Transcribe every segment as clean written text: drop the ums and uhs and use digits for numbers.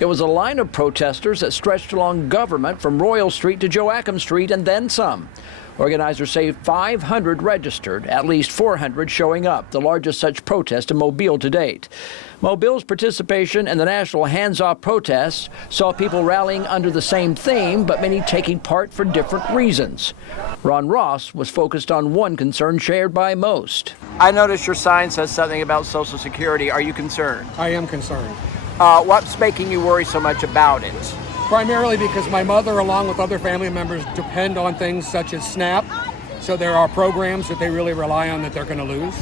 It was a line of protesters that stretched along Government from Royal Street to Joachim Street and then some. Organizers say 500 registered, at least 400 showing up, the largest such protest in Mobile to date. Mobile's participation in the national hands-off protests saw people rallying under the same theme, but many taking part for different reasons. Ron Ross was focused on one concern shared by most. I noticed your sign says something about Social Security. Are you concerned? I am concerned. What's making you worry so much about it? Primarily because my mother, along with other family members, depend on things such as SNAP. So there are programs that they really rely on that they're going to lose.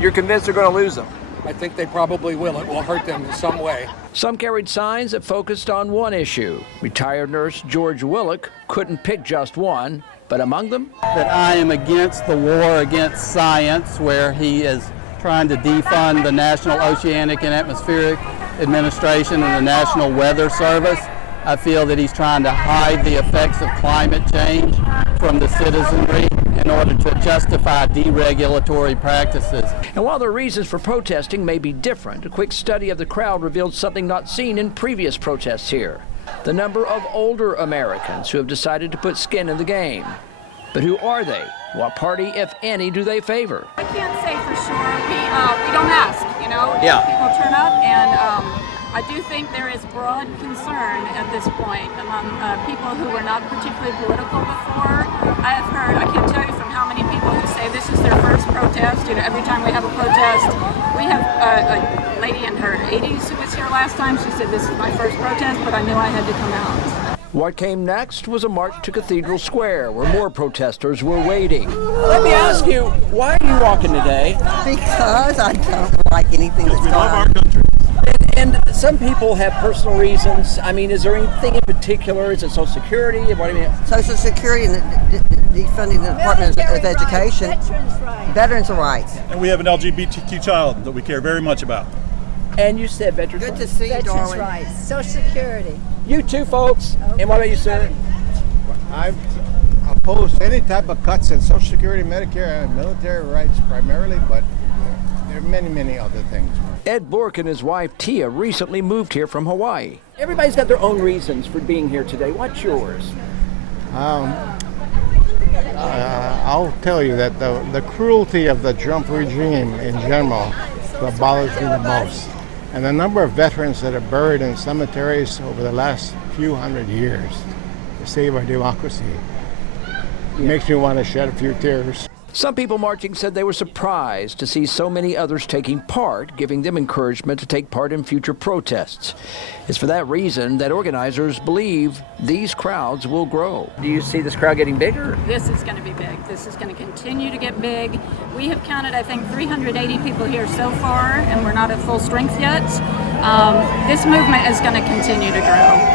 You're convinced they're going to lose them? I think they probably will. It will hurt them in some way. Some carried signs that focused on one issue. Retired nurse George Willock couldn't pick just one, but among them, that I am against the war against science, where he is trying to defund the National Oceanic and Atmospheric Administration and the National Weather Service. I feel that he's trying to hide the effects of climate change from the citizenry in order to justify deregulatory practices. And while the reasons for protesting may be different, a quick study of the crowd revealed something not seen in previous protests here. The number of older Americans who have decided to put skin in the game. But who are they? What party, if any, do they favor? I can't say for sure. We don't ask, you know. Yeah. People turn up, and I do think there is broad concern at this point among people who were not particularly political before. I have heard, I can't tell you from how many people who say this is their first protest. You know, every time we have a protest, we have a lady in her 80s who was here last time. She said, this is my first protest, but I knew I had to come out. What came next was a march to Cathedral Square, where more protesters were waiting. Let me ask you, why are you walking today? Because I don't like anything that's going on. We love our country. And some people have personal reasons. I mean, is there anything in particular? Is it Social Security? What do you mean? Social Security and defunding the Department of Education. Veterans' rights. And we have an LGBTQ child that we care very much about. And you said veterans' Good rights. to see you, Veterans' darling. rights, Social Security. You too, folks. And what about you, sir? I oppose any type of cuts in Social Security, Medicare, and military rights primarily, but there are many, many other things. Ed Bork and his wife Tia recently moved here from Hawaii. Everybody's got their own reasons for being here today. What's yours? I'll tell you that the cruelty of the Trump regime in general bothers me the most. And the number of veterans that are buried in cemeteries over the last few hundred years to save our democracy makes me want to shed a few tears. Some people marching said they were surprised to see so many others taking part, giving them encouragement to take part in future protests. It's for that reason that organizers believe these crowds will grow. Do you see this crowd getting bigger? This is going to be big. This is going to continue to get big. We have counted, I think, 380 people here so far, and we're not at full strength yet. This movement is going to continue to grow.